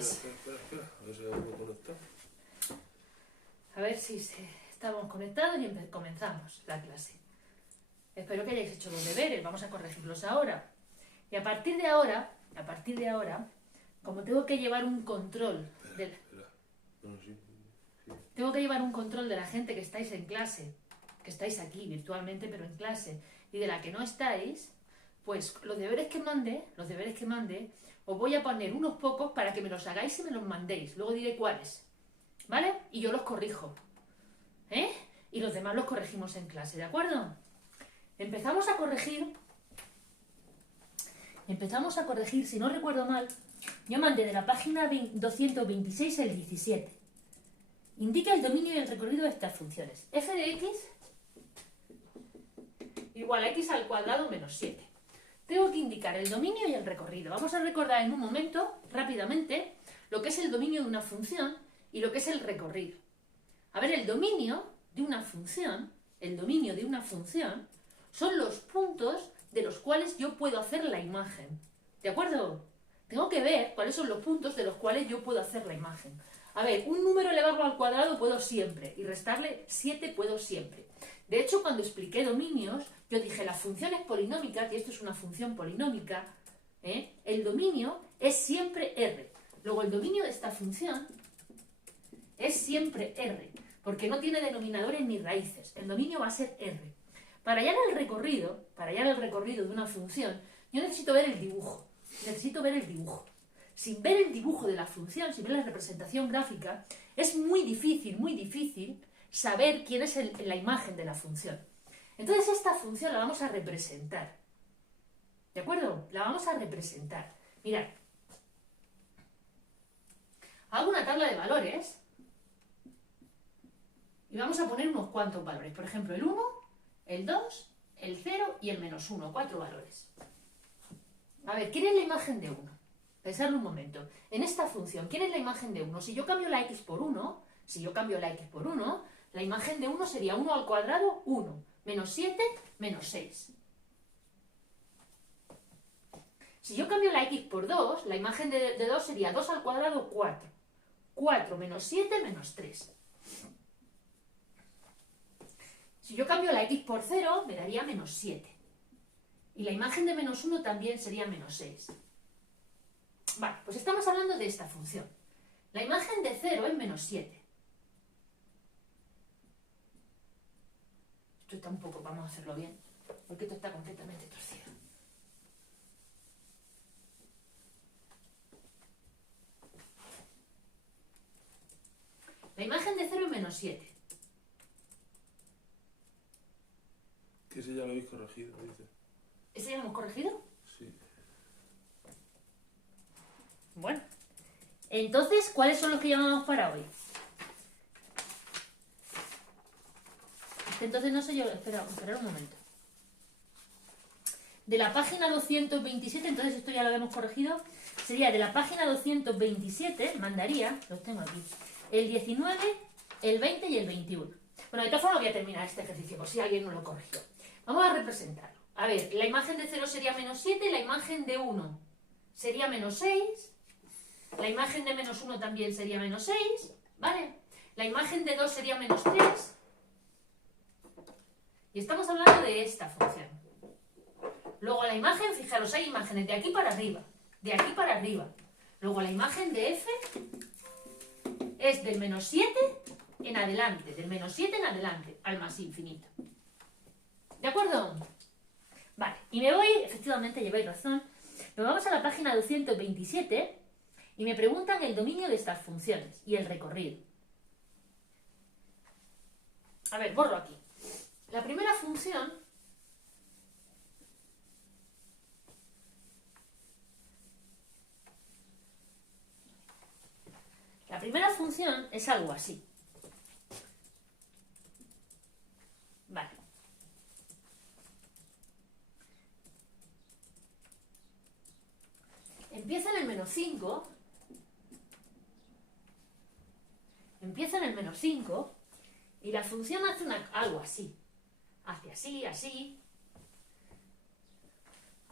días. Espera, a ver si lo puedo conectar. A ver si estamos conectados y comenzamos la clase. Espero que hayáis hecho los deberes, vamos a corregirlos ahora. Y a partir de ahora, como tengo que llevar un control tengo que llevar un control de la gente que estáis en clase, que estáis aquí virtualmente, pero en clase, y de la que no estáis, pues los deberes que mande, os voy a poner unos pocos para que me los hagáis y me los mandéis. Luego diré cuáles, ¿vale? Y yo los corrijo, ¿eh? Y los demás los corregimos en clase, ¿de acuerdo? Empezamos a corregir, si no recuerdo mal, yo mandé de la página 226 el 17. Indica el dominio y el recorrido de estas funciones. F de x igual a x al cuadrado menos 7. Tengo que indicar el dominio y el recorrido. Vamos a recordar en un momento, rápidamente, lo que es el dominio de una función y lo que es el recorrido. A ver, el dominio de una función son los puntos de los cuales yo puedo hacer la imagen. ¿De acuerdo? Tengo que ver cuáles son los puntos de los cuales yo puedo hacer la imagen. A ver, un número elevarlo al cuadrado puedo siempre, y restarle 7 puedo siempre. De hecho, cuando expliqué dominios, yo dije las funciones polinómicas, y esto es una función polinómica, el dominio es siempre R. Luego el dominio de esta función es siempre R, porque no tiene denominadores ni raíces. El dominio va a ser R. Para hallar el recorrido de una función, yo necesito ver el dibujo. Sin ver el dibujo de la función, sin ver la representación gráfica, es muy difícil saber quién es la imagen de la función. Entonces esta función la vamos a representar. ¿De acuerdo? La vamos a representar. Mirad. Hago una tabla de valores y vamos a poner unos cuantos valores. Por ejemplo, el 1, el 2, el 0 y el menos 1. 4 valores. A ver, ¿quién es la imagen de 1? Pensadlo un momento. En esta función, ¿quién es la imagen de 1? Si yo cambio la x por 1, la imagen de 1 sería 1 al cuadrado, 1. Menos 7, menos 6. Si yo cambio la x por 2, la imagen de 2 sería 2 al cuadrado, 4. 4 menos 7, menos 3. Si yo cambio la x por 0, me daría menos 7. Y la imagen de menos 1 también sería menos 6. Vale, pues estamos hablando de esta función. La imagen de 0 es menos 7. Esto está un poco, vamos a hacerlo bien, porque esto está completamente torcido. La imagen de 0 es menos 7. Que ese ya lo habéis corregido, dice. ¿Ese ya lo hemos corregido? Sí. Bueno, entonces, ¿cuáles son los que llamamos para hoy? Entonces no sé yo, esperad un momento. De la página 227, entonces esto ya lo habíamos corregido, sería de la página 227, mandaría, los tengo aquí, el 19, el 20 y el 21. Bueno, de todas formas voy a terminar este ejercicio, por si alguien no lo corrigió. Vamos a representarlo. A ver, la imagen de 0 sería menos 7, la imagen de 1 sería menos 6, la imagen de menos 1 también sería menos 6, ¿vale? La imagen de 2 sería menos 3. Y estamos hablando de esta función. Luego la imagen, fijaros, hay imágenes de aquí para arriba, de aquí para arriba. Luego la imagen de f es del menos 7 en adelante, al más infinito. ¿De acuerdo? Vale, y me voy, efectivamente lleváis razón, nos vamos a la página 227 y me preguntan el dominio de estas funciones y el recorrido. A ver, borro aquí. La primera función es algo así. Vale. Empieza en el menos 5. Y la función hace algo así. Hace así, así,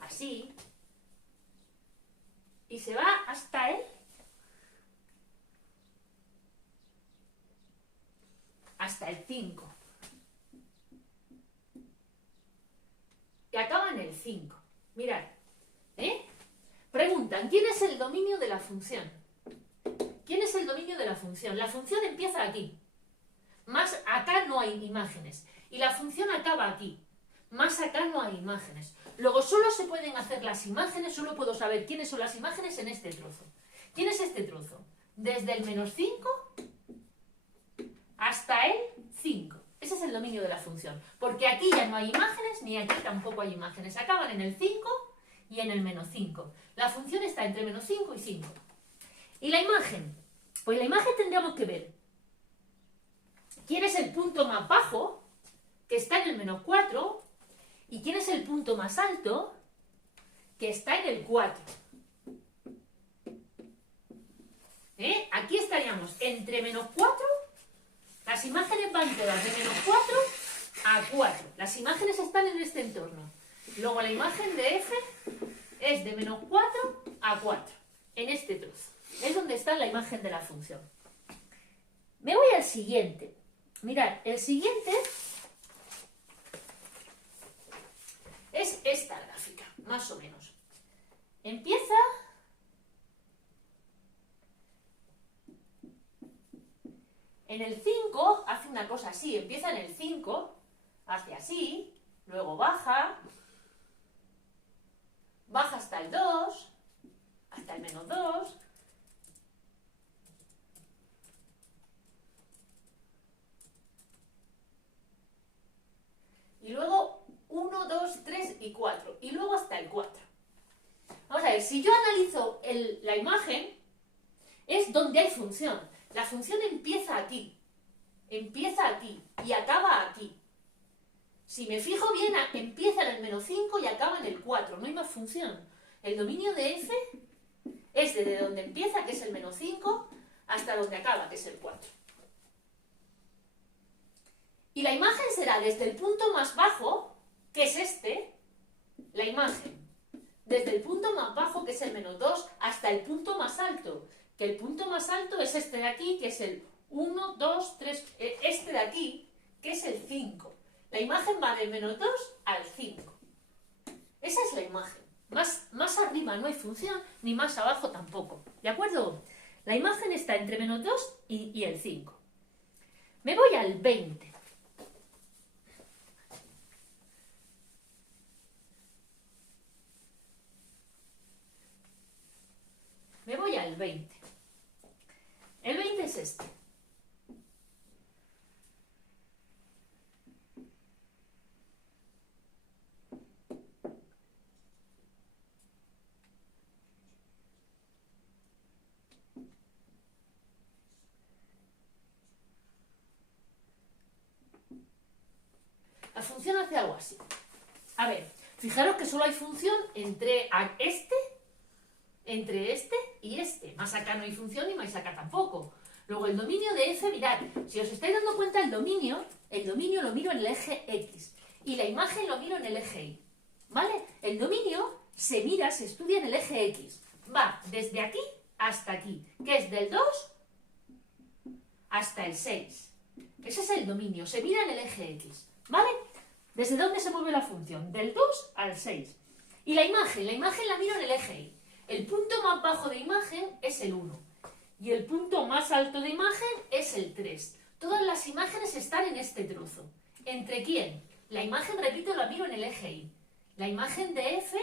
así, y se va hasta el hasta el 5. Que acaba en el 5. Mirad, ¿eh? Preguntan, ¿quién es el dominio de la función? ¿Quién es el dominio de la función? La función empieza aquí. Más acá no hay imágenes. Y la función acaba aquí. Más acá no hay imágenes. Luego solo se pueden hacer las imágenes, solo puedo saber quiénes son las imágenes en este trozo. ¿Quién es este trozo? Desde el menos 5 hasta el 5. Ese es el dominio de la función. Porque aquí ya no hay imágenes, ni aquí tampoco hay imágenes. Acaban en el 5 y en el menos 5. La función está entre menos 5 y 5. ¿Y la imagen? Pues la imagen tendríamos que ver quién es el punto más bajo, que está en el menos 4, y quién es el punto más alto, que está en el 4. Aquí estaríamos entre menos 4, las imágenes van todas de menos 4 a 4. Las imágenes están en este entorno. Luego la imagen de F es de menos 4 a 4, en este trozo. Es donde está la imagen de la función. Me voy al siguiente. Mirad, el siguiente es esta gráfica, más o menos. Empieza en el 5, hace una cosa así, empieza en el 5, hace así, luego baja hasta el 2, hasta el menos 2, y luego 1, 2, 3 y 4, y luego hasta el 4. Vamos a ver, si yo analizo la imagen, es donde hay función. La función empieza aquí y acaba aquí. Si me fijo bien, empieza en el menos 5 y acaba en el 4, no hay más función. El dominio de F es desde donde empieza, que es el menos 5, hasta donde acaba, que es el 4. Y la imagen será desde el punto más bajo, que es este, la imagen. Desde el punto más bajo, que es el menos 2, hasta el punto más alto, que el punto más alto es este de aquí, que es el 1, 2, 3, este de aquí, que es el 5. La imagen va del menos 2 al 5. Esa es la imagen. Más arriba no hay función, ni más abajo tampoco. ¿De acuerdo? La imagen está entre menos 2 y el 5. Me voy al 20. Me voy al 20. El 20 es este. La función hace algo así. A ver, fijaros que solo hay función entre este y este. Más acá no hay función y más acá tampoco. Luego el dominio de F, mirad, si os estáis dando cuenta, el dominio lo miro en el eje X y la imagen lo miro en el eje Y. ¿Vale? El dominio se mira, se estudia en el eje X. Va desde aquí hasta aquí, que es del 2 hasta el 6. Ese es el dominio, se mira en el eje X. ¿Vale? ¿Desde dónde se mueve la función? Del 2 al 6. Y la imagen la miro en el eje Y. El punto más bajo de imagen es el 1. Y el punto más alto de imagen es el 3. Todas las imágenes están en este trozo. ¿Entre quién? La imagen, repito, la miro en el eje Y. La imagen de F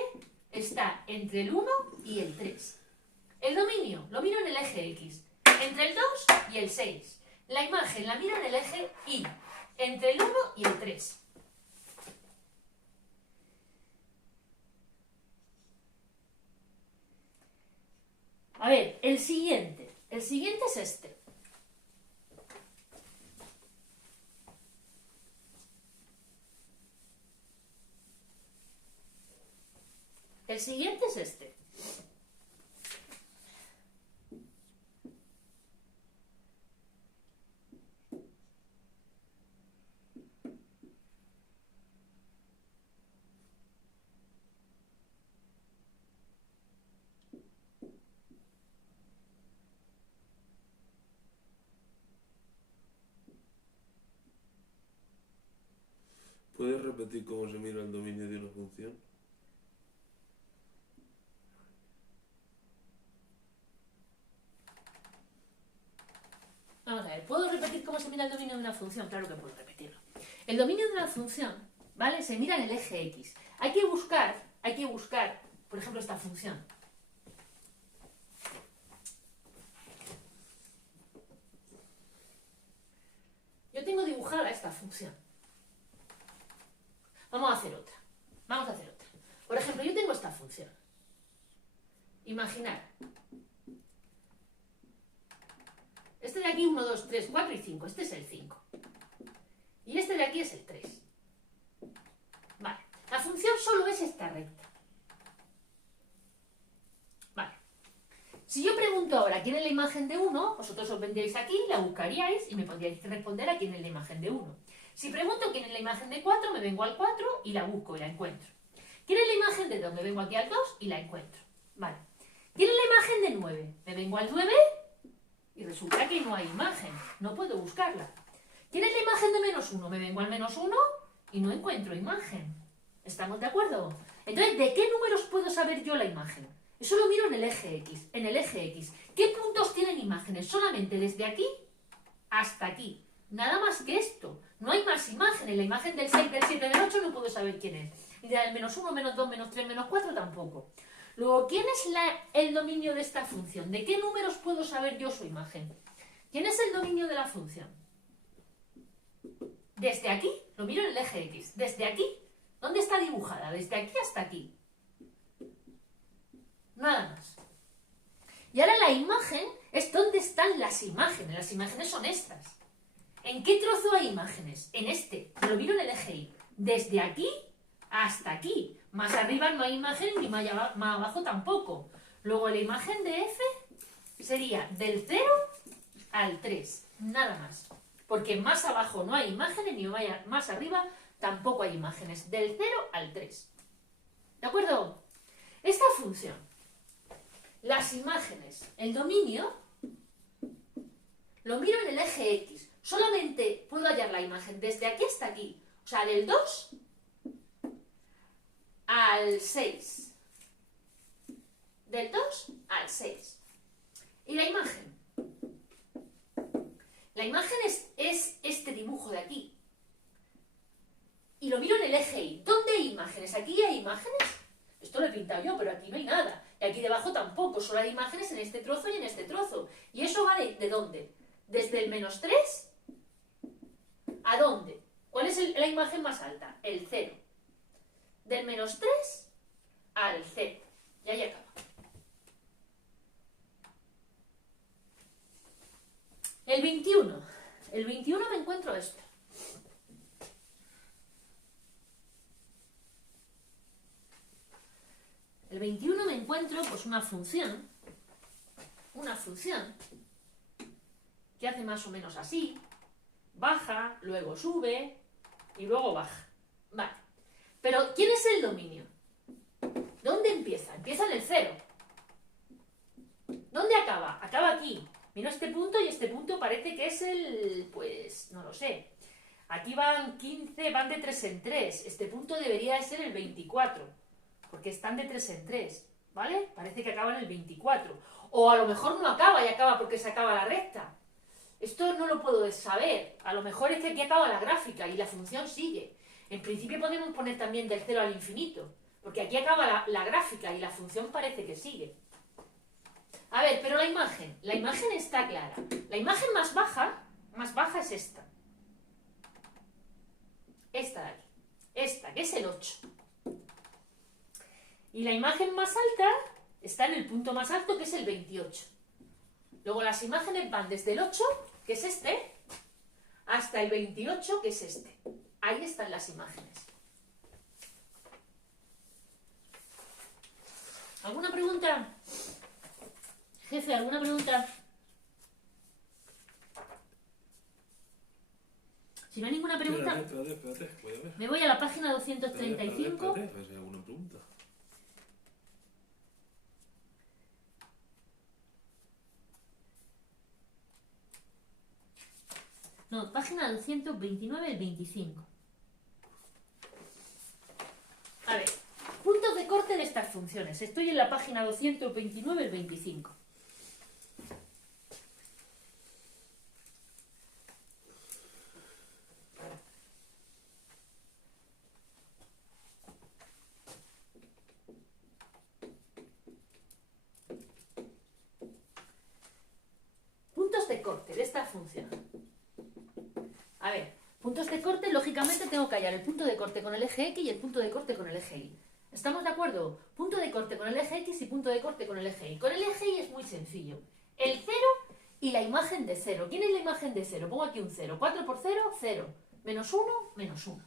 está entre el 1 y el 3. El dominio lo miro en el eje X. Entre el 2 y el 6. La imagen la miro en el eje Y. Entre el 1 y el 3. A ver, el siguiente es este. El siguiente es este. ¿Puedes repetir cómo se mira el dominio de una función? Vamos a ver, ¿puedo repetir cómo se mira el dominio de una función? Claro que puedo repetirlo. El dominio de una función, ¿vale? Se mira en el eje X. Hay que buscar, por ejemplo, esta función. Yo tengo dibujada esta función. Vamos a hacer otra. Por ejemplo, yo tengo esta función. Imaginar. Este de aquí, 1, 2, 3, 4 y 5. Este es el 5. Y este de aquí es el 3. Vale. La función solo es esta recta. Vale. Si yo pregunto ahora quién es la imagen de 1, vosotros os vendríais aquí, la buscaríais y me podríais responder a quién es la imagen de 1. Si pregunto quién es la imagen de 4, me vengo al 4 y la busco y la encuentro. ¿Quién es la imagen de 2? Me vengo aquí al 2 y la encuentro. Vale. ¿Quién es la imagen de 9? Me vengo al 9 y resulta que no hay imagen. No puedo buscarla. ¿Quién es la imagen de -1? Me vengo al -1 y no encuentro imagen. ¿Estamos de acuerdo? Entonces, ¿de qué números puedo saber yo la imagen? Eso lo miro en el eje X. En el eje X. ¿Qué puntos tienen imágenes? Solamente desde aquí hasta aquí. Nada más que esto. No hay más imágenes. La imagen del 6, del 7, del 8 no puedo saber quién es. Y del -1, -2, -3, -4 tampoco. Luego, ¿quién es el dominio de esta función? ¿De qué números puedo saber yo su imagen? ¿Quién es el dominio de la función? Desde aquí, lo miro en el eje X. Desde aquí, ¿dónde está dibujada? Desde aquí hasta aquí. Nada más. Y ahora la imagen es dónde están las imágenes. Las imágenes son estas. ¿En qué trozo hay imágenes? En este. Lo miro en el eje Y. Desde aquí hasta aquí. Más arriba no hay imagen ni más abajo tampoco. Luego la imagen de F sería del 0 al 3. Nada más. Porque más abajo no hay imágenes ni más arriba tampoco hay imágenes. Del 0 al 3. ¿De acuerdo? Esta función, las imágenes, el dominio, lo miro en el eje X. Solamente puedo hallar la imagen desde aquí hasta aquí. O sea, del 2 al 6. Del 2 al 6. ¿Y la imagen? La imagen es este dibujo de aquí. Y lo miro en el eje Y. ¿Dónde hay imágenes? ¿Aquí hay imágenes? Esto lo he pintado yo, pero aquí no hay nada. Y aquí debajo tampoco. Solo hay imágenes en este trozo y en este trozo. ¿Y eso va de dónde? Desde el -3 ¿a dónde? ¿Cuál es la imagen más alta? El 0. Del -3 al 0. Y ahí acaba. El 21. El 21 me encuentro esto. El 21 me encuentro pues una función que hace más o menos así, baja, luego sube y luego baja. Vale. Pero, ¿quién es el dominio? ¿Dónde empieza? Empieza en el 0. ¿Dónde acaba? Acaba aquí. Miro este punto y este punto parece que es el... pues, no lo sé. Aquí van 15, van de 3 en 3. Este punto debería de ser el 24. Porque están de 3 en 3. ¿Vale? Parece que acaba en el 24. O a lo mejor no acaba y acaba porque se acaba la recta. Esto no lo puedo saber. A lo mejor es que aquí acaba la gráfica y la función sigue. En principio podemos poner también del 0 al infinito. Porque aquí acaba la gráfica y la función parece que sigue. A ver, pero la imagen está clara. La imagen más baja es esta. Esta de aquí. Esta, que es el 8. Y la imagen más alta está en el punto más alto, que es el 28. Luego las imágenes van desde el 8, que es este, hasta el 28, que es este. Ahí están las imágenes. ¿Alguna pregunta? Jefe, ¿alguna pregunta? Si no hay ninguna pregunta, Espérate, voy a ver. me voy a la página 235. Espérate, a ver si hay alguna pregunta. No, página 229 el 25. estas funciones. Estoy en la página 229, el 25. Puntos de corte de esta función. A ver, puntos de corte, lógicamente tengo que hallar el punto de corte con el eje X y el punto de corte con el eje Y. ¿Estamos de acuerdo? Punto de corte con el eje X y punto de corte con el eje Y. Con el eje Y es muy sencillo. El 0 y la imagen de 0. ¿Quién es la imagen de 0? Pongo aquí un 0. 4 por 0, 0. Menos 1, menos 1.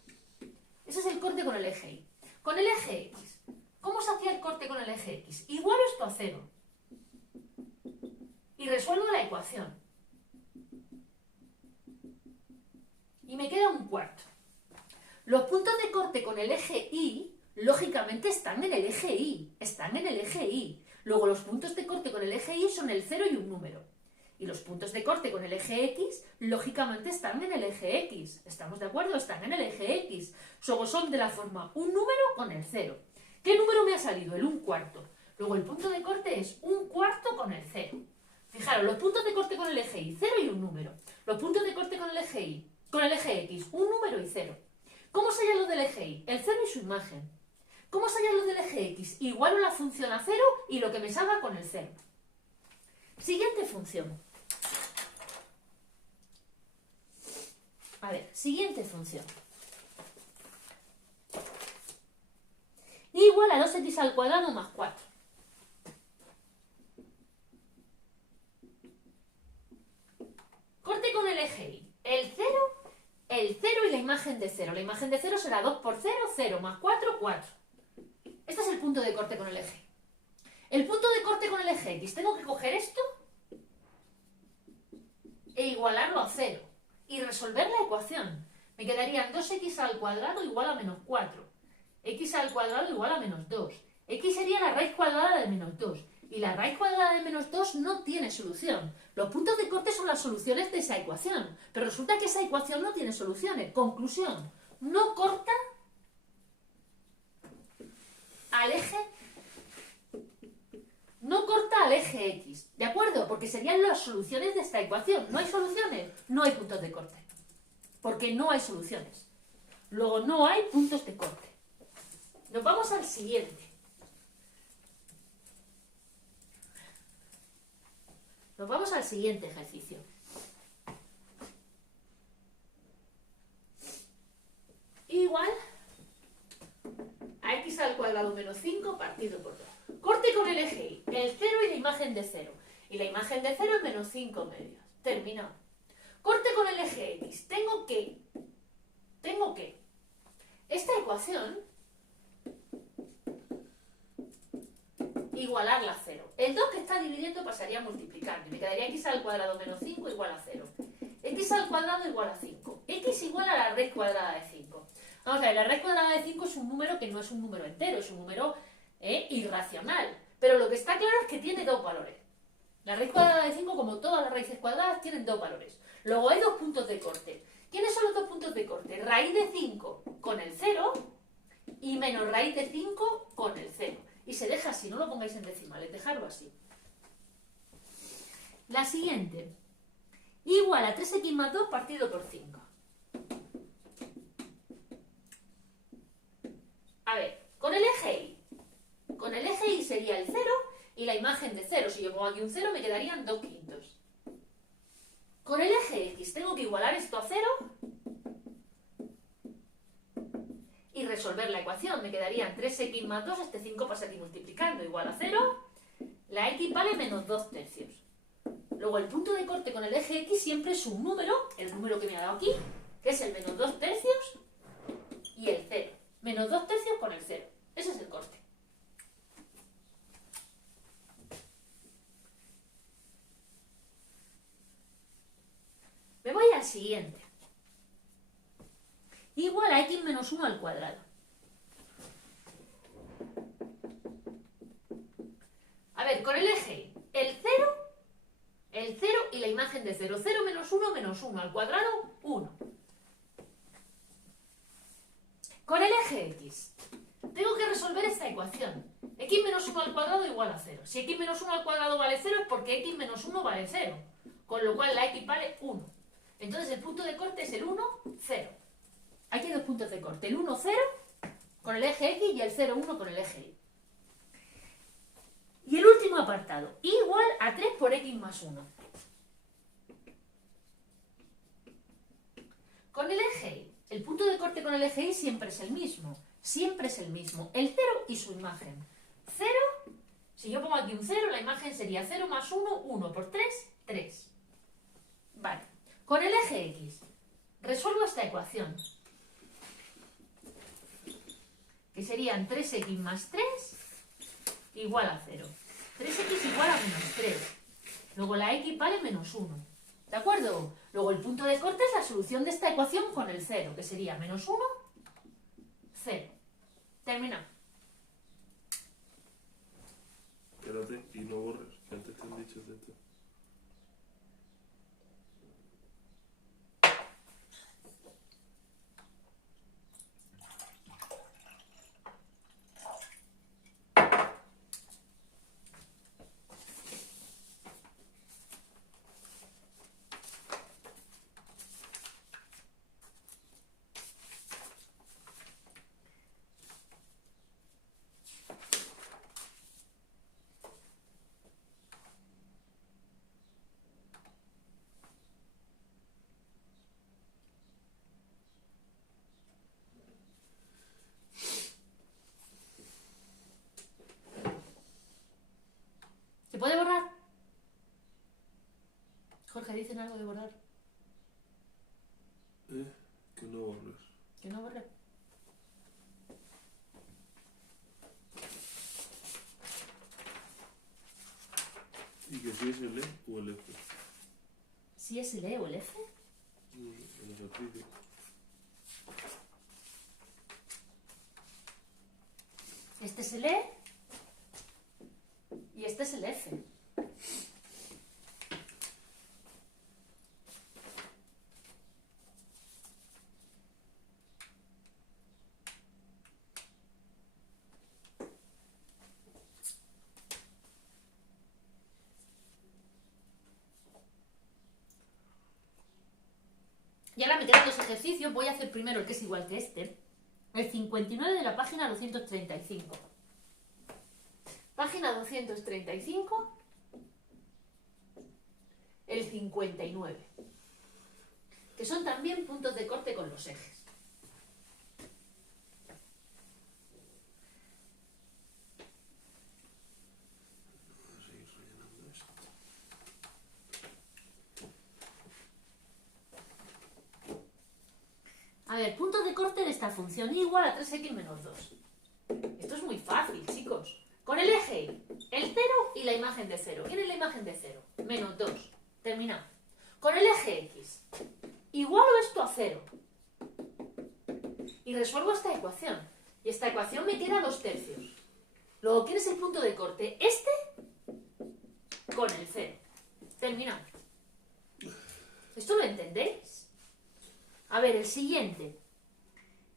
Ese es el corte con el eje Y. Con el eje X. ¿Cómo se hacía el corte con el eje X? Igualo esto a 0. Y resuelvo la ecuación. Y me queda un cuarto. Los puntos de corte con el eje Y, lógicamente, están en el eje Y. Están en el eje Y. Luego los puntos de corte con el eje Y son el 0 y un número. Y los puntos de corte con el eje X, lógicamente, están en el eje X. ¿Estamos de acuerdo? Están en el eje X. Solo son de la forma un número con el 0. ¿Qué número me ha salido? El 1/4. Luego el punto de corte es 1/4 con el 0. Fijaros, los puntos de corte con el eje Y, 0 y un número. Los puntos de corte con el eje Y, con el eje X, un número y 0. ¿Cómo se hallan los del eje Y? El 0 y su imagen. ¿Cómo se hallan los del eje X? Igualo la función a 0 y lo que me salga con el 0. Siguiente función. A ver, siguiente función. Igual a 2x² más 4. Corte con el eje Y. El 0 y la imagen de 0. La imagen de 0 será 2 por 0, 0 más 4, 4. Este es el punto de corte con el eje. El punto de corte con el eje X. Tengo que coger esto e igualarlo a 0. Y resolver la ecuación. Me quedarían 2x² igual a menos 4. X² igual a menos 2. X sería la raíz cuadrada de menos 2. Y la raíz cuadrada de menos 2 no tiene solución. Los puntos de corte son las soluciones de esa ecuación. Pero resulta que esa ecuación no tiene soluciones. Conclusión. No corta al eje. No corta al eje X. ¿De acuerdo? Porque serían las soluciones de esta ecuación. ¿No hay soluciones? No hay puntos de corte. Porque no hay soluciones. Luego no hay puntos de corte. Nos vamos al siguiente. Nos vamos al siguiente ejercicio. Igual a x² menos 5 partido por 2. Corte con el eje Y. El 0 y la imagen de 0. Y la imagen de 0 es menos 5 medios. Terminado. Corte con el eje X. Tengo que esta ecuación igualarla a 0. El 2 que está dividiendo pasaría a multiplicar. Me quedaría x² menos 5 igual a 0. X² igual a 5. X igual a la raíz cuadrada de 5. Vamos a ver, la raíz cuadrada de 5 es un número que no es un número entero, es un número irracional. Pero lo que está claro es que tiene dos valores. La raíz cuadrada de 5, como todas las raíces cuadradas, tienen dos valores. Luego hay dos puntos de corte. ¿Quiénes son los dos puntos de corte? Raíz de 5 con el 0 y menos raíz de 5 con el 0. Y se deja así, no lo pongáis en decimales, dejadlo así. La siguiente. Igual a 3x más 2 partido por 5. A ver, con el eje Y. Con el eje Y sería el 0 y la imagen de 0. Si yo pongo aquí un 0 me quedarían 2/5. Con el eje X tengo que igualar esto a 0 y resolver la ecuación. Me quedarían 3x más 2, este 5 pasa aquí multiplicando, igual a 0. La X vale menos 2/3. Luego el punto de corte con el eje X siempre es un número, el número que me ha dado aquí, que es el menos 2/3 y el 0. Menos 2/3 con el 0. Ese es el corte. Me voy al siguiente. Igual a x menos 1 al cuadrado. A ver, con el eje Y, el 0 y la imagen de 0. 0 menos 1 al cuadrado, 1. Con el eje X, tengo que resolver esta ecuación. X menos 1 al cuadrado igual a 0. Si X menos 1 al cuadrado vale 0 es porque X menos 1 vale 0. Con lo cual la X vale 1. Entonces el punto de corte es el 1, 0. Aquí hay dos puntos de corte. El 1, 0 con el eje X y el 0, 1 con el eje Y. Y el último apartado, igual a 3 por X más 1. Con el eje Y, el punto de corte con el eje Y siempre es el mismo. Siempre es el mismo. El 0 y su imagen. 0, si yo pongo aquí un 0, la imagen sería 0 más 1, 1 por 3, 3. Vale. Con el eje X, resuelvo esta ecuación. Que serían 3x más 3 igual a 0. 3x igual a menos 3. Luego la x vale menos 1. ¿De acuerdo? Luego el punto de corte es la solución de esta ecuación con el 0, que sería menos 1, 0. Terminado. Espérate y no borres, que antes te han dicho esto. ¿Se puede borrar? Jorge, ¿dicen algo de borrar? Que no borres. Que no borre. Y que si es el E o el F. ¿Si es el E o el F? El ejercicio. Este es el E y este es el F. Y ahora me quedan dos ejercicios. Voy a hacer primero el que es igual que este. El 59 de la página 235. Página 235. El 59. Que son también puntos de corte con los ejes. Voy a seguir rellenando esto. A ver, puntos de corte de esta función igual a 3x menos 2. Esto es muy fácil, chicos. Con el eje Y, el 0 y la imagen de 0. ¿Quién es la imagen de 0? Menos 2. Terminado. Con el eje X, igualo esto a 0. Y resuelvo esta ecuación. Y esta ecuación me queda 2/3. Luego, ¿quién es el punto de corte? Este con el 0. Terminado. ¿Esto lo entendéis? A ver, el siguiente.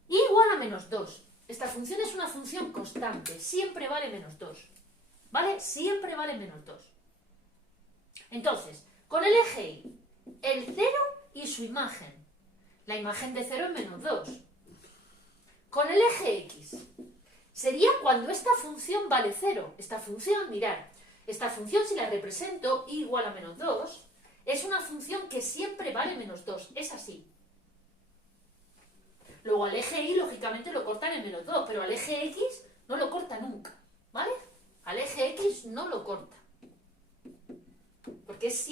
Y igual a menos 2. Esta función es una función constante. Siempre vale menos 2. ¿Vale? Siempre vale menos 2. Entonces, con el eje Y, el 0 y su imagen. La imagen de 0 es menos 2. Con el eje X, sería cuando esta función vale 0. Esta función, mirad, esta función si la represento y igual a menos 2, es una función que siempre vale menos 2. Es así. Luego al eje Y, lógicamente, lo cortan en menos 2, pero al eje X no lo corta nunca, ¿vale? Al eje X no lo corta. Porque es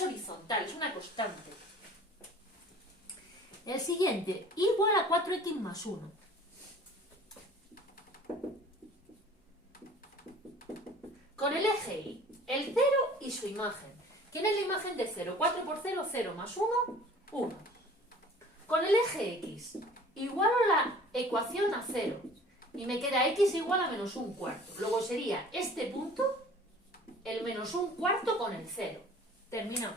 horizontal, es una constante. El siguiente, igual a 4x más 1. Con el eje Y, el 0 y su imagen. ¿Quién es la imagen de 0? 4 por 0, 0 más 1, 1. Con el eje X, igualo la ecuación a 0. Y me queda X igual a menos 1/4. Luego sería este punto, el menos 1/4 con el 0. Terminado.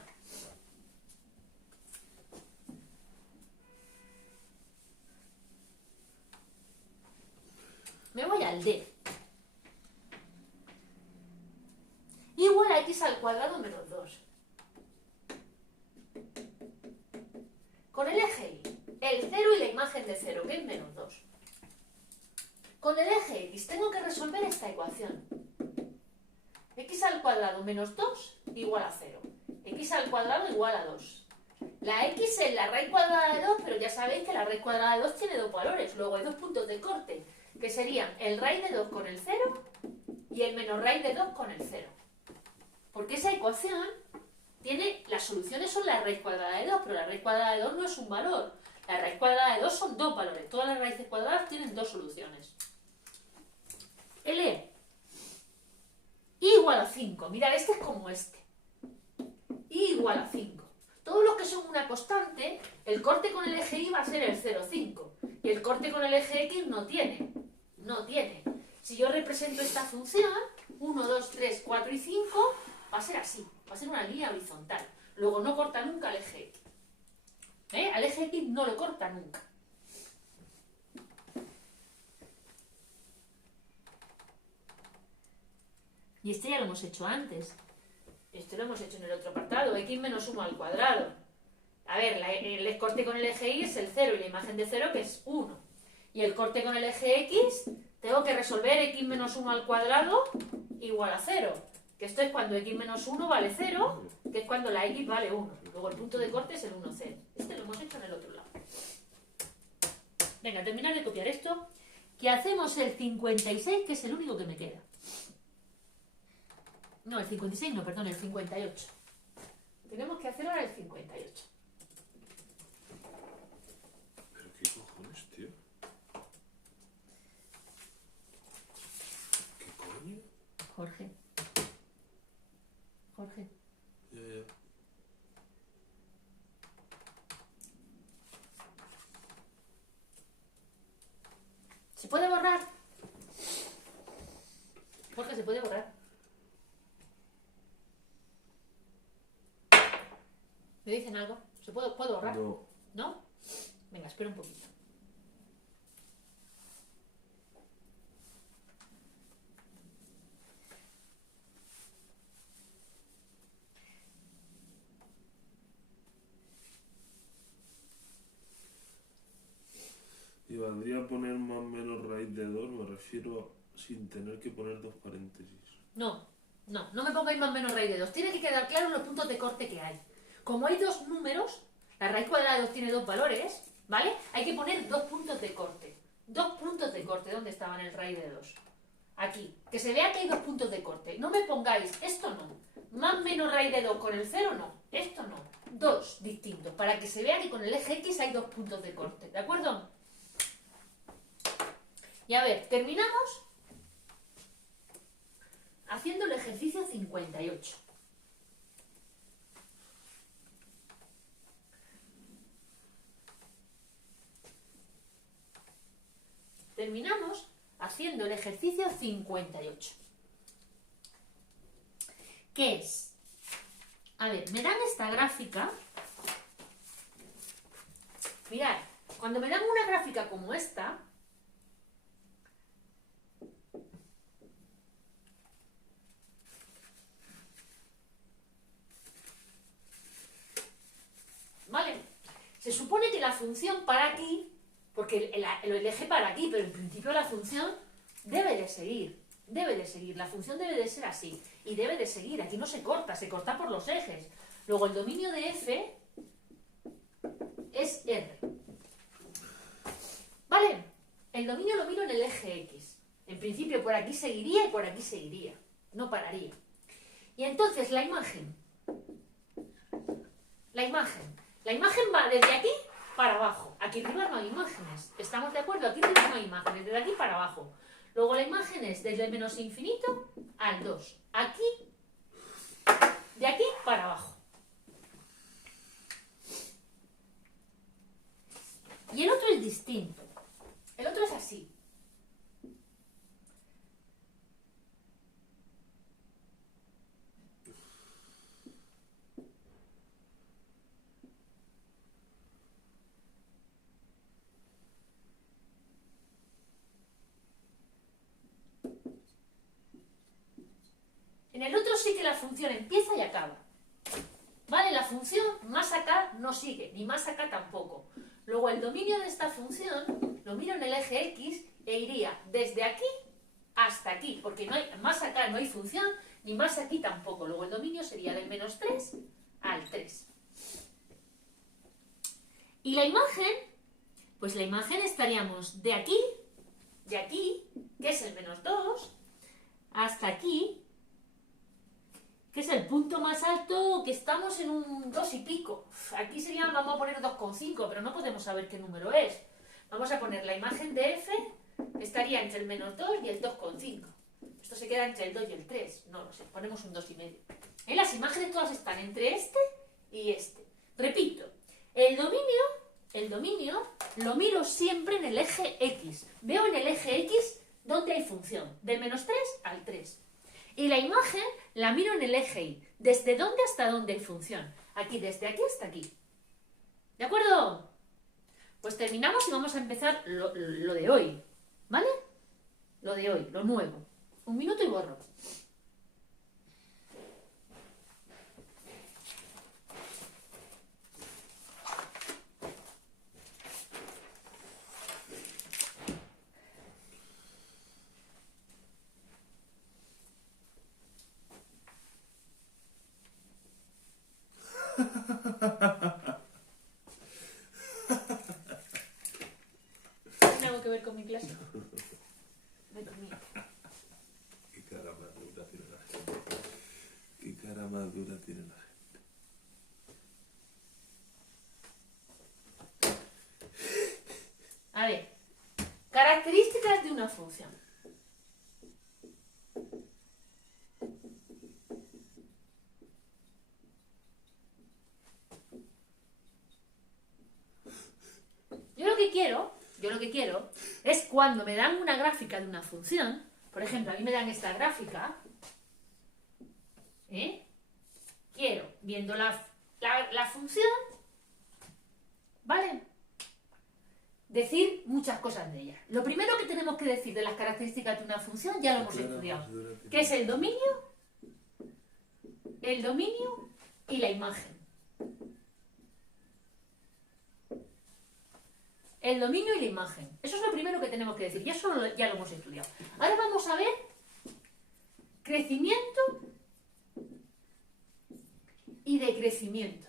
Me voy al D. Igual a x al cuadrado menos 2. Con el eje y, el 0 y la imagen de 0, que es menos 2. Con el eje x tengo que resolver esta ecuación. X al cuadrado menos 2 igual a 0. X al cuadrado igual a 2. La x es la raíz cuadrada de 2, pero ya sabéis que la raíz cuadrada de 2 tiene dos valores. Luego hay dos puntos de corte, que serían el raíz de 2 con el 0 y el menos raíz de 2 con el 0. Porque esa ecuación tiene, las soluciones son la raíz cuadrada de 2, pero la raíz cuadrada de 2 no es un valor. La raíz cuadrada de 2 son dos valores. Todas las raíces cuadradas tienen dos soluciones. L igual a 5. Mirad, este es como este. Igual a 5. Todos los que son una constante, el corte con el eje y va a ser el 0,5. Y el corte con el eje x no tiene. No tiene. Si yo represento esta función, 1, 2, 3, 4 y 5, va a ser así. Va a ser una línea horizontal. Luego no corta nunca el eje x. Al eje x no lo corta nunca. Y este ya lo hemos hecho antes. Esto lo hemos hecho en el otro apartado. X menos 1 al cuadrado. A ver, el corte con el eje y es el 0 y la imagen de 0 que es 1. Y el corte con el eje x, tengo que resolver x menos 1 al cuadrado igual a 0. Que esto es cuando x menos 1 vale 0, que es cuando la x vale 1. Luego el punto de corte es el 1, 0. Este lo hemos hecho en el otro lado. Venga, terminar de copiar esto. Que hacemos el 56, que es el único que me queda. No, el 56 no, perdón, el 58. Tenemos que hacer ahora el 58. ¿Pero qué cojones, tío? ¿Qué coño? Jorge. Jorge. Ya, ya. ¿Se puede borrar? Jorge, ¿se puede borrar? ¿Me dicen algo? ¿Puedo borrar? No. ¿No? Venga, espera un poquito. Y valdría poner más o menos raíz de 2, me refiero sin tener que poner dos paréntesis. No me pongáis más o menos raíz de 2. Tiene que quedar claro los puntos de corte que hay. Como hay dos números, la raíz cuadrada de 2 tiene dos valores, ¿vale? Hay que poner dos puntos de corte. Dos puntos de corte. ¿Dónde estaban el raíz de 2? Aquí. Que se vea que hay dos puntos de corte. No me pongáis, esto no. Más menos raíz de 2 con el 0, no. Esto no. Dos distintos. Para que se vea que con el eje X hay dos puntos de corte. ¿De acuerdo? Y a ver, terminamos haciendo el ejercicio 58. Terminamos haciendo el ejercicio 58. ¿Qué es? A ver, me dan esta gráfica. Mirad, cuando me dan una gráfica como esta, ¿vale? Se supone que la función para aquí, porque el eje para aquí, pero en principio la función debe de seguir, la función debe de ser así, y debe de seguir, aquí no se corta por los ejes. Luego el dominio de f es R. ¿Vale? El dominio lo miro en el eje X. En principio por aquí seguiría y por aquí seguiría, no pararía. Y entonces la imagen va desde aquí para abajo. Aquí arriba no hay imágenes. ¿Estamos de acuerdo? Aquí arriba no hay imágenes. Desde aquí para abajo. Luego la imagen es desde el menos infinito al 2. Aquí, de aquí para abajo. Y el otro es distinto. El otro es así. la función empieza y acaba. ¿Vale? La función más acá no sigue, ni más acá tampoco. Luego el dominio de esta función lo miro en el eje X e iría desde aquí hasta aquí, porque no hay, más acá no hay función, ni más aquí tampoco. Luego el dominio sería del menos 3 al 3. Y la imagen, pues la imagen estaríamos de aquí, que es el menos 2, hasta aquí, que es el punto más alto, que estamos en un 2 y pico. Aquí sería, vamos a poner 2,5, pero no podemos saber qué número es. Vamos a poner la imagen de F, estaría entre el menos 2 y el 2,5. Esto se queda entre el 2 y el 3, no lo sé, ponemos un 2,5. Las imágenes todas están entre este y este. Repito, el dominio lo miro siempre en el eje X. Veo en el eje X donde hay función, del menos 3 al 3. Y la imagen la miro en el eje Y. ¿Desde dónde hasta dónde hay función? Aquí, desde aquí hasta aquí. ¿De acuerdo? Pues terminamos y vamos a empezar lo de hoy. ¿Vale? Lo de hoy, lo nuevo. 1 minuto y borro. ¿Tiene algo que ver con mi clase? Me dormí. Qué cara más dura tiene la gente. Qué cara más dura tiene la gente. A ver, características de una función. Yo lo que quiero es cuando me dan una gráfica de una función, por ejemplo, a mí me dan esta gráfica, quiero, viendo la función, ¿vale? Decir muchas cosas de ella. Lo primero que tenemos que decir de las características de una función ya lo hemos estudiado, que es el dominio y la imagen. El dominio y la imagen. Eso es lo primero que tenemos que decir. Y eso ya lo hemos estudiado. Ahora vamos a ver crecimiento y decrecimiento.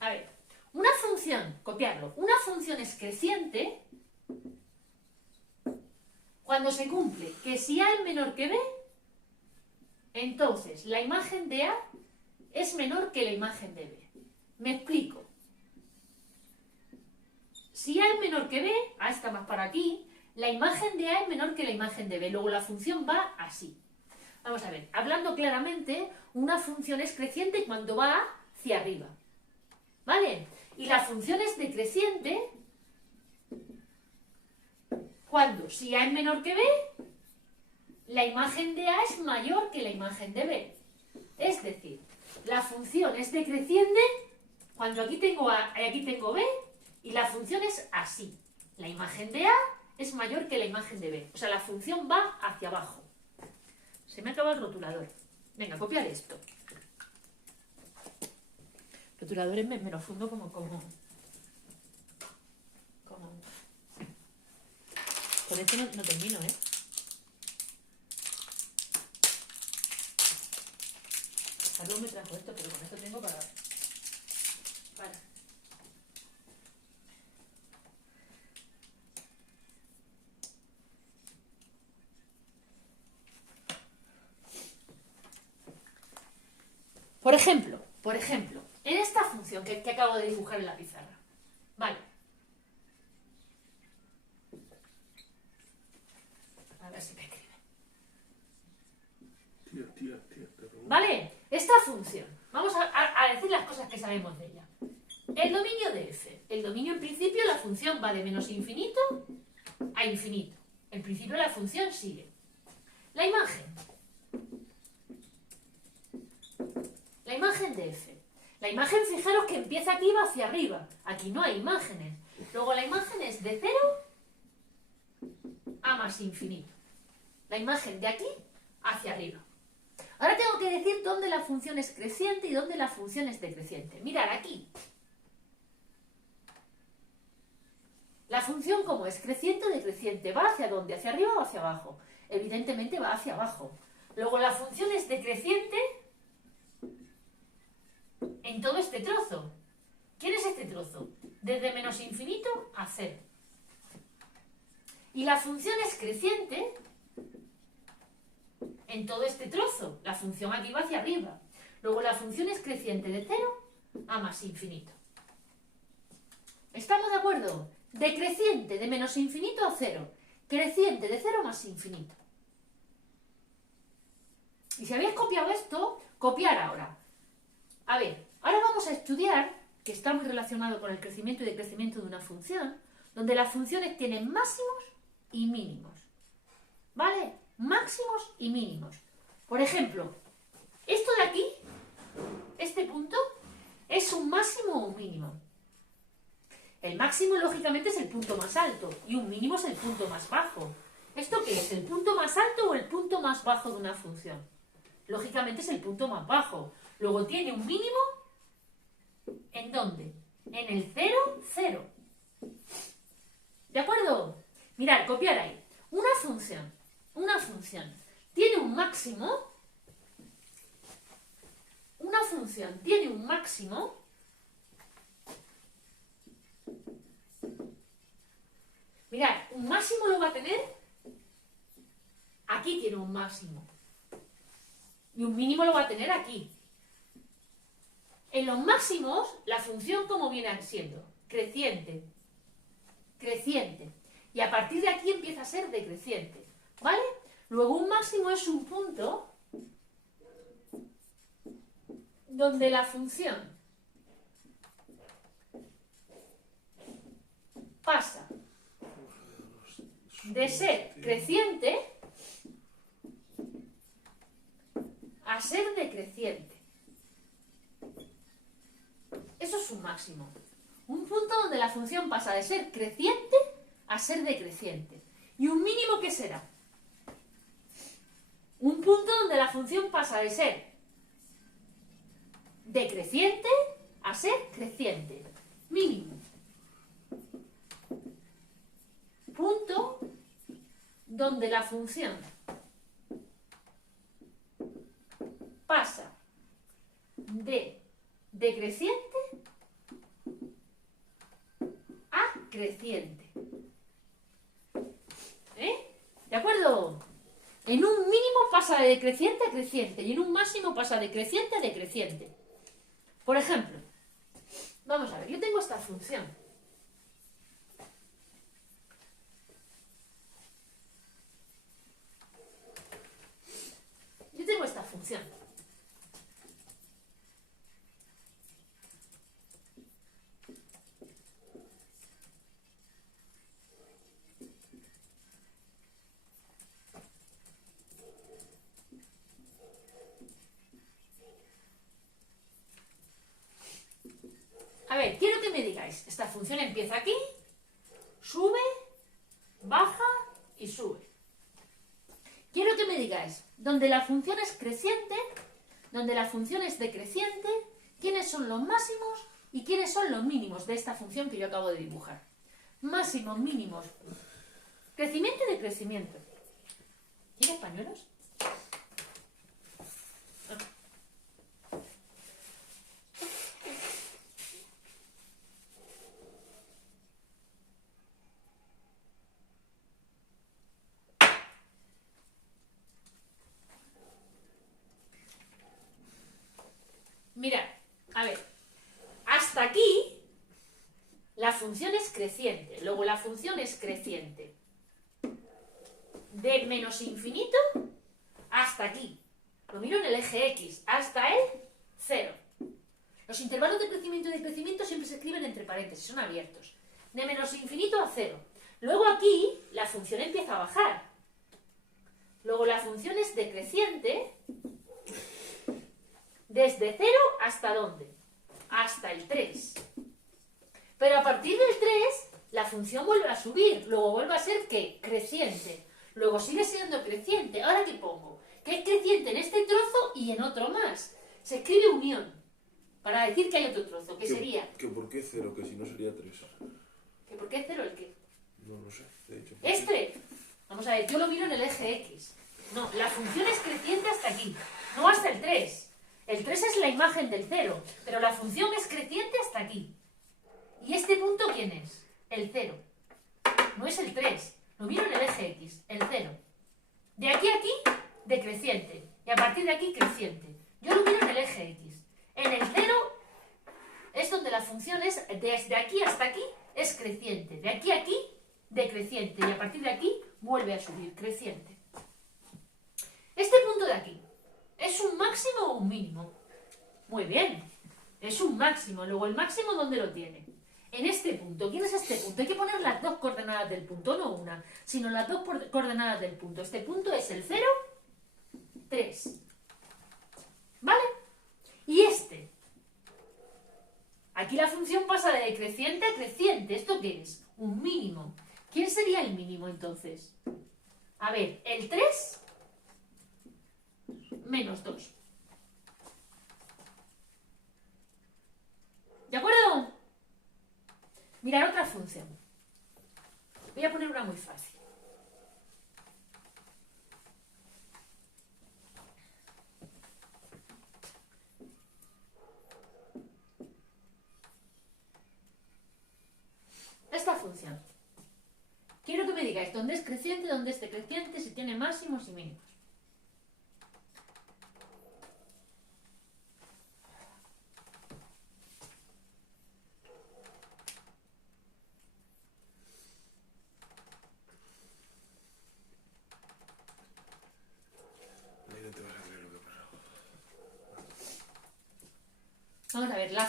A ver, una función, copiarlo, una función es creciente cuando se cumple que si A es menor que B, entonces la imagen de A es menor que la imagen de B. Me explico. Si A es menor que B, A está más para aquí, la imagen de A es menor que la imagen de B. Luego la función va así. Vamos a ver, hablando claramente, una función es creciente cuando va hacia arriba. ¿Vale? Y la función es decreciente cuando, si A es menor que B, la imagen de A es mayor que la imagen de B. Es decir, la función es decreciente cuando aquí tengo A y aquí tengo B, y la función es así. La imagen de A es mayor que la imagen de B. O sea, la función va hacia abajo. Se me acaba el rotulador. Venga, copiar esto. Rotuladores me lo fundo como... Con esto no termino, ¿eh? Carlos me trajo esto, pero con esto tengo para... Por ejemplo, en esta función que acabo de dibujar en la pizarra. Vale. A ver si me escribe. Vale, esta función. Vamos a decir las cosas que sabemos de ella. El dominio de F. El dominio en principio, la función va de menos infinito a infinito. En principio la función sigue. La imagen. La imagen de F. La imagen, fijaros que empieza aquí y va hacia arriba. Aquí no hay imágenes. Luego la imagen es de 0 a más infinito. la imagen de aquí hacia arriba. Ahora tengo que decir dónde la función es creciente y dónde la función es decreciente. Mirad aquí. La función, como es creciente o decreciente, ¿va hacia dónde? ¿Hacia arriba o hacia abajo? Evidentemente va hacia abajo. Luego la función es decreciente en todo este trozo. ¿Quién es este trozo? Desde menos infinito a 0. Y la función es creciente en todo este trozo. La función aquí va hacia arriba. Luego la función es creciente de 0 a más infinito. ¿Estamos de acuerdo? Decreciente de menos infinito a 0. Creciente de 0 a más infinito. Y si habéis copiado esto, copiar ahora. A ver, ahora vamos a estudiar, que está muy relacionado con el crecimiento y decrecimiento de una función, donde las funciones tienen máximos y mínimos. ¿Vale? Máximos y mínimos. Por ejemplo, esto de aquí, este punto, ¿es un máximo o un mínimo? El máximo, lógicamente, es el punto más alto y un mínimo es el punto más bajo. ¿Esto qué es? ¿El punto más alto o el punto más bajo de una función? Lógicamente es el punto más bajo. Luego tiene un mínimo, ¿en dónde? En el 0, 0. ¿De acuerdo? Mirad, copiar ahí. Una función tiene un máximo. Una función tiene un máximo. Mirad, un máximo lo va a tener. Aquí tiene un máximo. Y un mínimo lo va a tener aquí. En los máximos, la función, ¿cómo viene siendo? Creciente. Creciente. Y a partir de aquí empieza a ser decreciente. ¿Vale? Luego un máximo es un punto donde la función pasa de ser creciente a ser decreciente. Eso es un máximo. Un punto donde la función pasa de ser creciente a ser decreciente. ¿Y un mínimo qué será? Un punto donde la función pasa de ser decreciente a ser creciente. Mínimo. Punto donde la función pasa de decreciente a creciente. ¿De acuerdo? En un mínimo pasa de decreciente a creciente y en un máximo pasa de creciente a decreciente. Por ejemplo, vamos a ver, yo tengo esta función. Yo tengo esta función. A ver, quiero que me digáis, esta función empieza aquí, sube, baja y sube. Quiero que me digáis, donde la función es creciente, donde la función es decreciente, quiénes son los máximos y quiénes son los mínimos de esta función que yo acabo de dibujar. Máximos, mínimos, crecimiento y decrecimiento. ¿Tiene pañuelos? Mirad, a ver, hasta aquí la función es creciente, luego la función es creciente de menos infinito hasta aquí, lo miro en el eje X, hasta el 0. Los intervalos de crecimiento y decrecimiento siempre se escriben entre paréntesis, son abiertos, de menos infinito a 0. Luego aquí la función empieza a bajar, luego la función es decreciente. ¿Desde 0 hasta dónde? Hasta el 3. Pero a partir del 3, la función vuelve a subir. Luego vuelve a ser, ¿qué? Creciente. Luego sigue siendo creciente. ¿Ahora qué pongo? Que es creciente en este trozo y en otro más. Se escribe unión, para decir que hay otro trozo, que sería... ¿Que por qué 0? Que si no sería 3. ¿Que por qué 0 el qué? No lo sé, te he dicho. Este, vamos a ver, yo lo miro en el eje X. No, la función es creciente hasta aquí, no hasta el 3. El 3 es la imagen del 0, pero la función es creciente hasta aquí. ¿Y este punto quién es? El 0. No es el 3, lo miro en el eje X, el 0. De aquí a aquí, decreciente. Y a partir de aquí, creciente. Yo lo miro en el eje X. En el 0 es donde la función es, desde aquí hasta aquí, es creciente. De aquí a aquí, decreciente. Y a partir de aquí, vuelve a subir, creciente. Este punto de aquí, ¿es un máximo o un mínimo? Muy bien, es un máximo. Luego, ¿el máximo dónde lo tiene? En este punto. ¿Quién es este punto? Hay que poner las dos coordenadas del punto, no una, sino las dos coordenadas del punto. Este punto es el 0, 3. ¿Vale? Y este. Aquí la función pasa de decreciente a creciente. ¿Esto qué es? Un mínimo. ¿Quién sería el mínimo entonces? A ver, el 3 menos 2. ¿De acuerdo? Mirad otra función. Voy a poner una muy fácil. Esta función. Quiero que me digáis dónde es creciente, dónde es decreciente, si tiene máximos y mínimos. Ahí no te vas a creer lo que pasa. Vamos a ver, la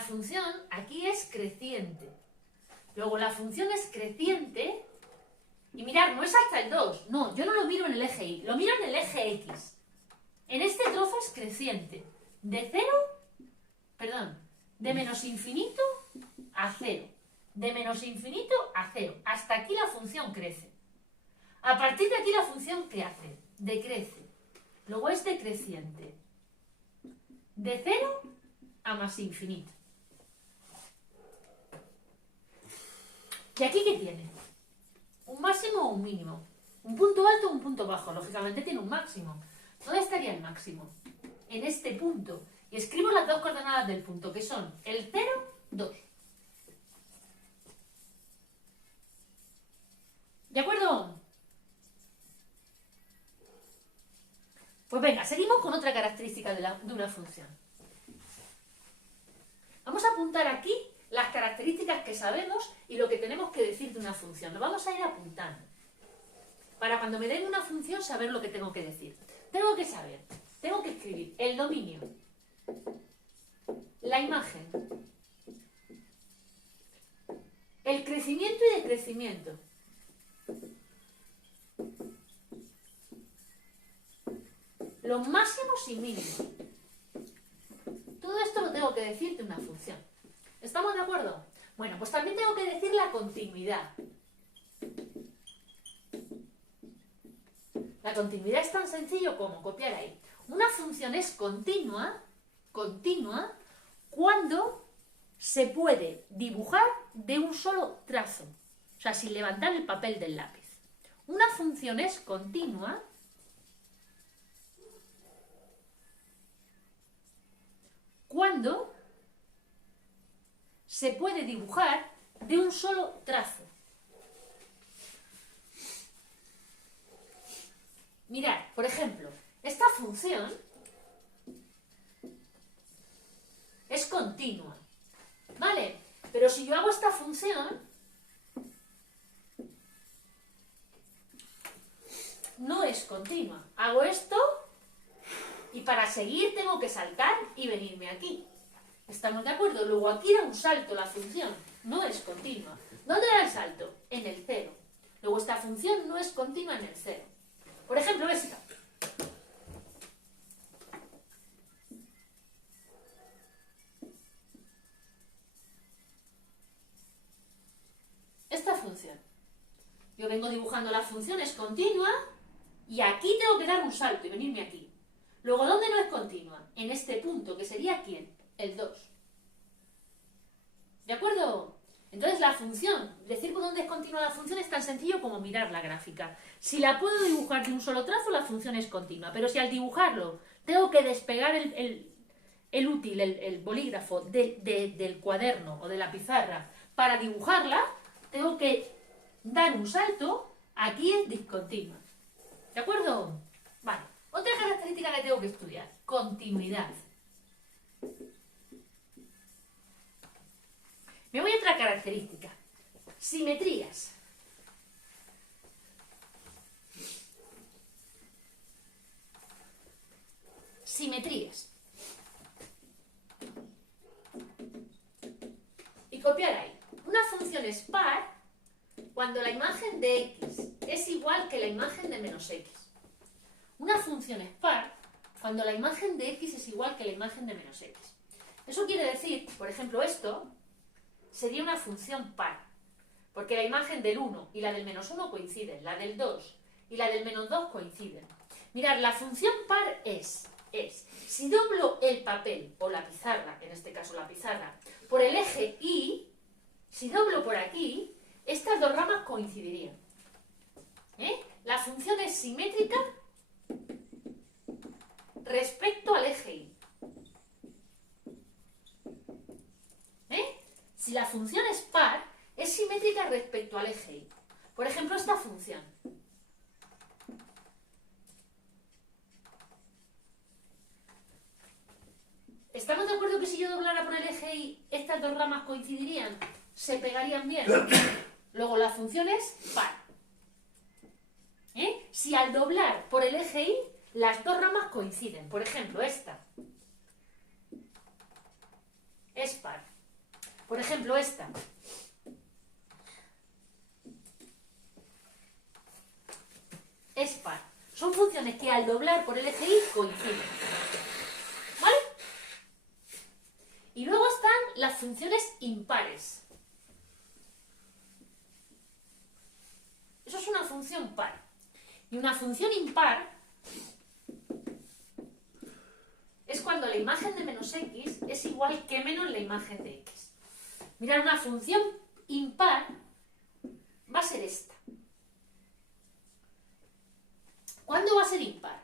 función aquí es creciente. Luego la función es creciente y mirad, no es hasta el 2. No, yo no lo miro en el eje Y, lo miro en el eje X. En este trozo es creciente. De menos infinito a 0. De menos infinito a 0. Hasta aquí la función crece. A partir de aquí la función ¿qué hace? Decrece. Luego es decreciente. De 0 a más infinito. ¿Y aquí qué tiene? ¿Un máximo o un mínimo? ¿Un punto alto o un punto bajo? Lógicamente tiene un máximo. ¿Dónde estaría el máximo? En este punto. Y escribo las dos coordenadas del punto, que son el 0, 2. ¿De acuerdo? Pues venga, seguimos con otra característica de una función. Vamos a apuntar aquí las características que sabemos y lo que tenemos que decir de una función. Lo vamos a ir apuntando. Para cuando me den una función, saber lo que tengo que decir. Tengo que saber, tengo que escribir el dominio, la imagen, el crecimiento y decrecimiento, los máximos y mínimos. Todo esto lo tengo que decir de una función. ¿Estamos de acuerdo? Bueno, pues también tengo que decir la continuidad. La continuidad es tan sencillo como copiar ahí. Una función es continua cuando se puede dibujar de un solo trazo. O sea, sin levantar el papel del lápiz. Una función es continua cuando se puede dibujar de un solo trazo. Mirad, por ejemplo, esta función es continua, ¿vale? Pero si yo hago esta función, no es continua. Hago esto y para seguir tengo que saltar y venirme aquí. ¿Estamos de acuerdo? Luego aquí da un salto la función, no es continua. ¿Dónde da el salto? En el 0. Luego esta función no es continua en el 0. Por ejemplo, esta. Esta función. Yo vengo dibujando dibujando la función es continua y aquí tengo que dar un salto y venirme aquí. Luego, ¿dónde no es continua? En este punto, que sería ¿quién? El 2. ¿De acuerdo? Entonces la función, decir por dónde es continua la función es tan sencillo como mirar la gráfica. Si la puedo dibujar de un solo trazo, la función es continua. Pero si al dibujarlo tengo que despegar el útil, el bolígrafo del cuaderno o de la pizarra para dibujarla, tengo que dar un salto, aquí es discontinua. ¿De acuerdo? Vale. Otra característica que tengo que estudiar, continuidad. Me voy a otra característica, simetrías. Simetrías. Y copiar ahí. Una función es par cuando la imagen de x es igual que la imagen de menos x. Una función es par cuando la imagen de x es igual que la imagen de menos x. Eso quiere decir, por ejemplo, esto sería una función par, porque la imagen del 1 y la del menos 1 coinciden, la del 2 y la del menos 2 coinciden. Mirad, la función par es, si doblo el papel, o la pizarra, en este caso la pizarra, por el eje Y, si doblo por aquí, estas dos ramas coincidirían. La función es simétrica respecto al eje Y. Si la función es par, es simétrica respecto al eje Y. Por ejemplo, esta función. ¿Estamos de acuerdo que si yo doblara por el eje Y, estas dos ramas coincidirían? ¿Se pegarían bien? Luego, la función es par. Si al doblar por el eje Y, las dos ramas coinciden. Por ejemplo, esta es par. Por ejemplo, esta es par. Son funciones que al doblar por el eje Y coinciden. ¿Vale? Y luego están las funciones impares. Eso es una función par. Y una función impar es cuando la imagen de menos x es igual que menos la imagen de x. Mirad, una función impar va a ser esta. ¿Cuándo va a ser impar?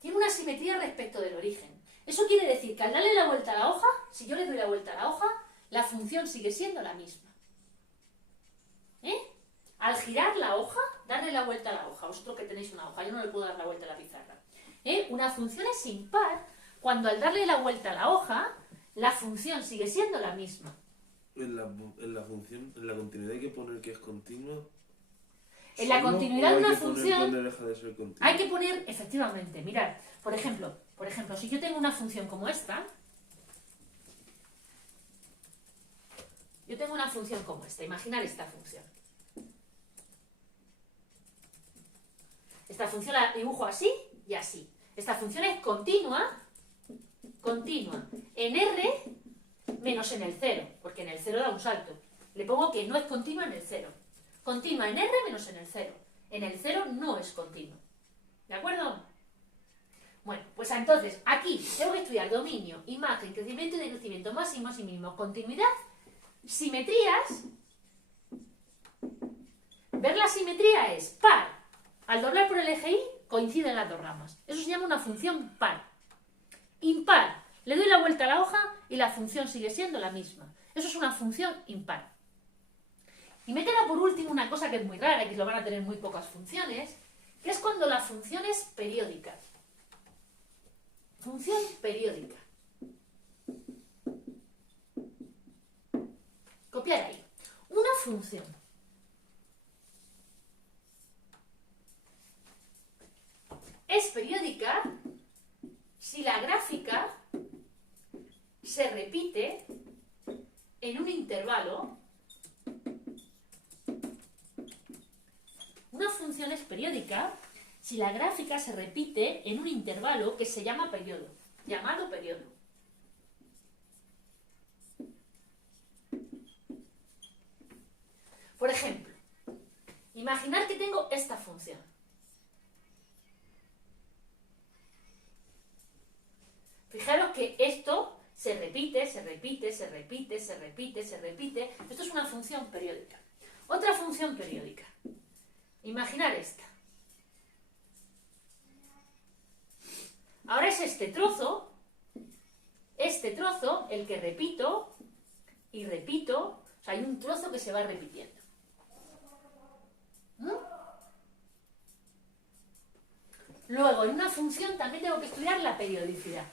Tiene una simetría respecto del origen. Eso quiere decir que al darle la vuelta a la hoja, si yo le doy la vuelta a la hoja, la función sigue siendo la misma. Al girar la hoja, darle la vuelta a la hoja. Vosotros que tenéis una hoja, yo no le puedo dar la vuelta a la pizarra. Una función es impar cuando al darle la vuelta a la hoja, la función sigue siendo la misma. En la función, en la continuidad hay que poner que es continua. En la continuidad de una función ¿Dónde deja de ser continua? hay que poner, efectivamente, mirad, por ejemplo, si yo tengo una función como esta, imaginar esta función. Esta función la dibujo así y así. Esta función es continua en R menos en el 0, porque en el 0 da un salto. Le pongo que no es continua en el 0. Continua en R menos en el 0. En el 0 no es continuo. ¿De acuerdo? Bueno, pues entonces, aquí tengo que estudiar dominio, imagen, crecimiento y decrecimiento, máximos y mínimos, continuidad, simetrías. Ver la simetría es par. Al doblar por el eje Y, coinciden las dos ramas. Eso se llama una función par. Impar. Le doy la vuelta a la hoja y la función sigue siendo la misma. Eso es una función impar. Y me queda por último una cosa que es muy rara y que lo van a tener muy pocas funciones, que es cuando la función es periódica. Función periódica. Copiar ahí. Una función es periódica si la gráfica se repite en un intervalo. Una función es periódica si la gráfica se repite en un intervalo que se llama periodo, llamado periodo. Por ejemplo, Imaginar que tengo esta función. Fijaros que esto se repite, se repite, se repite, se repite, se repite. Esto es una función periódica. Otra función periódica. Imaginar esta. Ahora es este trozo, el que repito y repito. O sea, hay un trozo que se va repitiendo. ¿Mm? Luego, en una función también tengo que estudiar la periodicidad.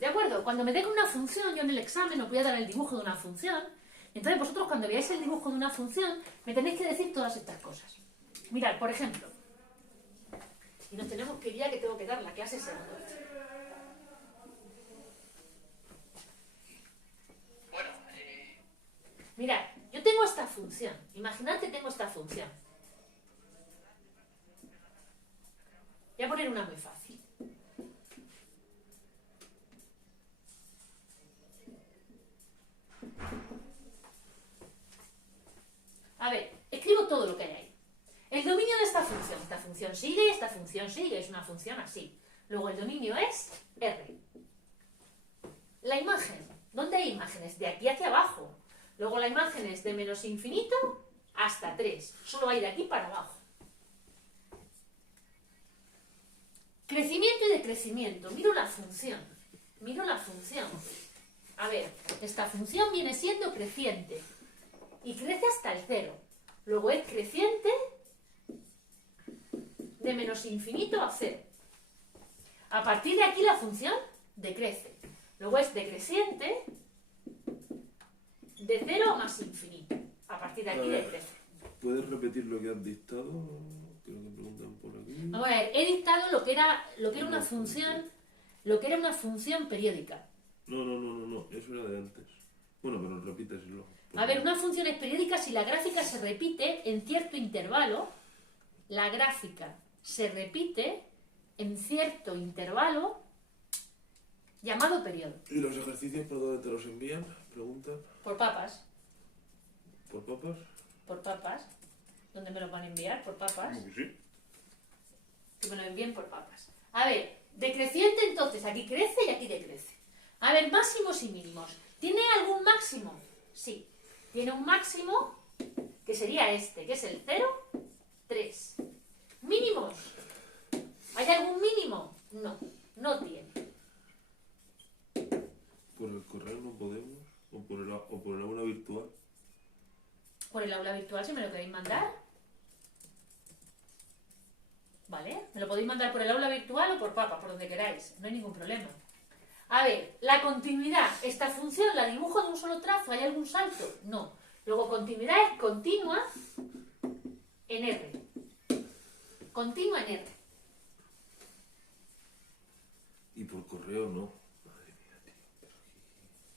¿De acuerdo? Cuando me den una función, yo en el examen os voy a dar el dibujo de una función. Entonces vosotros cuando veáis el dibujo de una función, me tenéis que decir todas estas cosas. Mirad, por ejemplo, y nos tenemos que ir ya que tengo que dar la clase segundo. Mirad, yo tengo esta función. Imaginad que tengo esta función. Voy a poner una muy fácil. A ver, escribo todo lo que hay ahí. El dominio de esta función sigue, es una función así. Luego el dominio es R. La imagen, ¿dónde hay imágenes? De aquí hacia abajo. Luego la imagen es de menos infinito hasta 3. Solo hay de aquí para abajo. Crecimiento y decrecimiento. Miro la función. A ver, esta función viene siendo creciente. Y crece hasta el 0. Luego es creciente de menos infinito a 0. A partir de aquí la función decrece. Luego es decreciente de 0 a más infinito. A partir de aquí decrece. ¿Puedes repetir lo que has dictado? Creo que preguntan por aquí. Vamos a ver, he dictado lo que era una función, periódica. No, eso era de antes. Bueno, pero repíteselo. A ver, una función es periódica si la gráfica se repite en cierto intervalo. La gráfica se repite en cierto intervalo llamado periodo. ¿Y los ejercicios por dónde te los envían? Preguntan. Por papas. ¿Por papas? Por papas. ¿Dónde me los van a enviar? Por papas. ¿Cómo que sí? Que me lo envíen por papas. A ver, decreciente entonces, aquí crece y aquí decrece. A ver, máximos y mínimos. ¿Tiene algún máximo? Sí. Tiene un máximo que sería este, que es el 0, 3. ¿Mínimos? ¿Hay algún mínimo? No, no tiene. ¿Por el correo no podemos? ¿O por el aula virtual? Por el aula virtual, si me lo queréis mandar. ¿Vale? Me lo podéis mandar por el aula virtual o por papas, por donde queráis. No hay ningún problema. A ver, la continuidad. ¿Esta función la dibujo de un solo trazo? ¿Hay algún salto? No. Luego, continuidad es continua en R. Continua en R. Y por correo no. Madre mía, tío.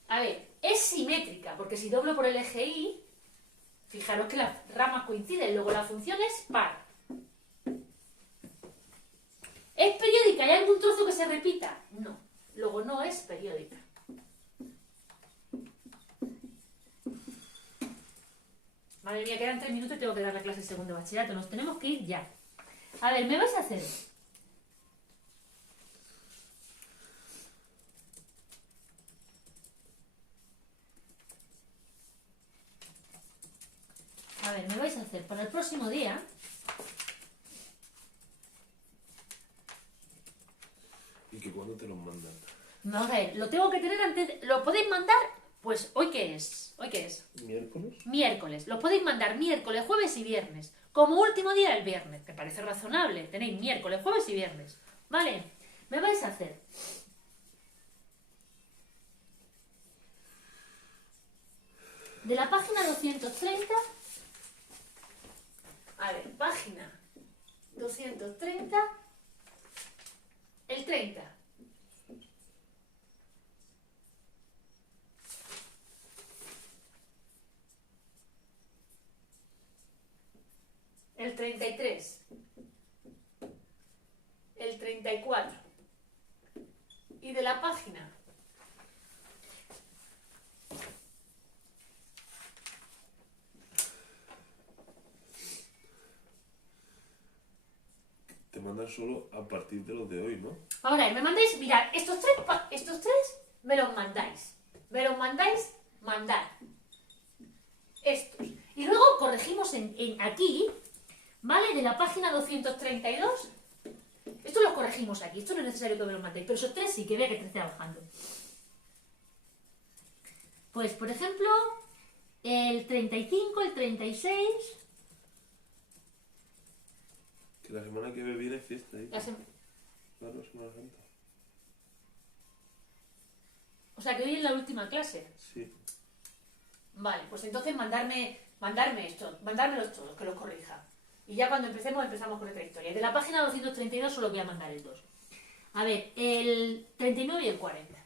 A ver, es simétrica, porque si doblo por el eje Y, fijaros que las ramas coinciden. Luego la función es par. ¿Es periódica? ¿Hay algún trozo que se repita? No. Luego no es periódica. Madre mía, quedan 3 minutos y tengo que dar la clase de segundo bachillerato. Nos tenemos que ir ya. A ver, ¿me vais a hacer? A ver, me vais a hacer para el próximo día. ¿Y que cuándo te los mandan? Vamos a ver, lo tengo que tener antes. ¿Lo podéis mandar? Pues, ¿hoy qué es? ¿Hoy qué es? ¿Miércoles? Miércoles. Lo podéis mandar miércoles, jueves y viernes. Como último día el viernes. Me parece razonable. Tenéis miércoles, jueves y viernes. ¿Vale? Me vais a hacer. De la página 230. A ver, página 230. El 30. El 33. El 34. Y de la página mandan solo a partir de los de hoy, ¿no? Vamos a ver, me mandáis, mirad, estos tres me los mandáis. Me los mandáis mandar. Estos. Y luego corregimos en aquí, ¿vale? De la página 232. Esto lo corregimos aquí. Esto no es necesario que me los mandéis. Pero esos tres sí que vea que esté trabajando. Pues, por ejemplo, el 35, el 36... Que la semana que viene es fiesta, ¿eh? Claro, Semana Santa. O sea, que hoy es la última clase. Sí. Vale, pues entonces mandarme esto, mandármelos todos, que los corrija. Y ya cuando empezamos con otra historia. De la página 232 solo voy a mandar el 2. A ver, el 39 y el 40.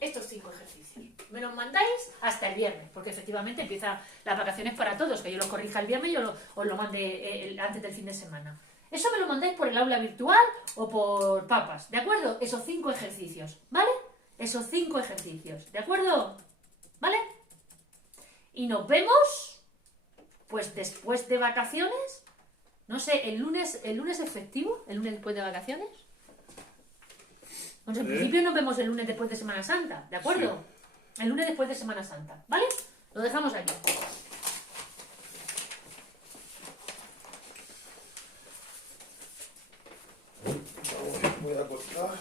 Estos 5 ejercicios. Me los mandáis hasta el viernes, porque efectivamente empiezan las vacaciones para todos, que yo los corrija el viernes y os lo mande antes del fin de semana. Eso me lo mandáis por el aula virtual o por papas, ¿de acuerdo? Esos 5 ejercicios, ¿vale? Esos 5 ejercicios, ¿de acuerdo? ¿Vale? Y nos vemos, pues después de vacaciones, no sé, el lunes es festivo, el lunes después de vacaciones. Pues en principio nos vemos el lunes después de Semana Santa, ¿de acuerdo? Sí. El lunes después de Semana Santa, ¿vale? Lo dejamos aquí. Voy a cortar.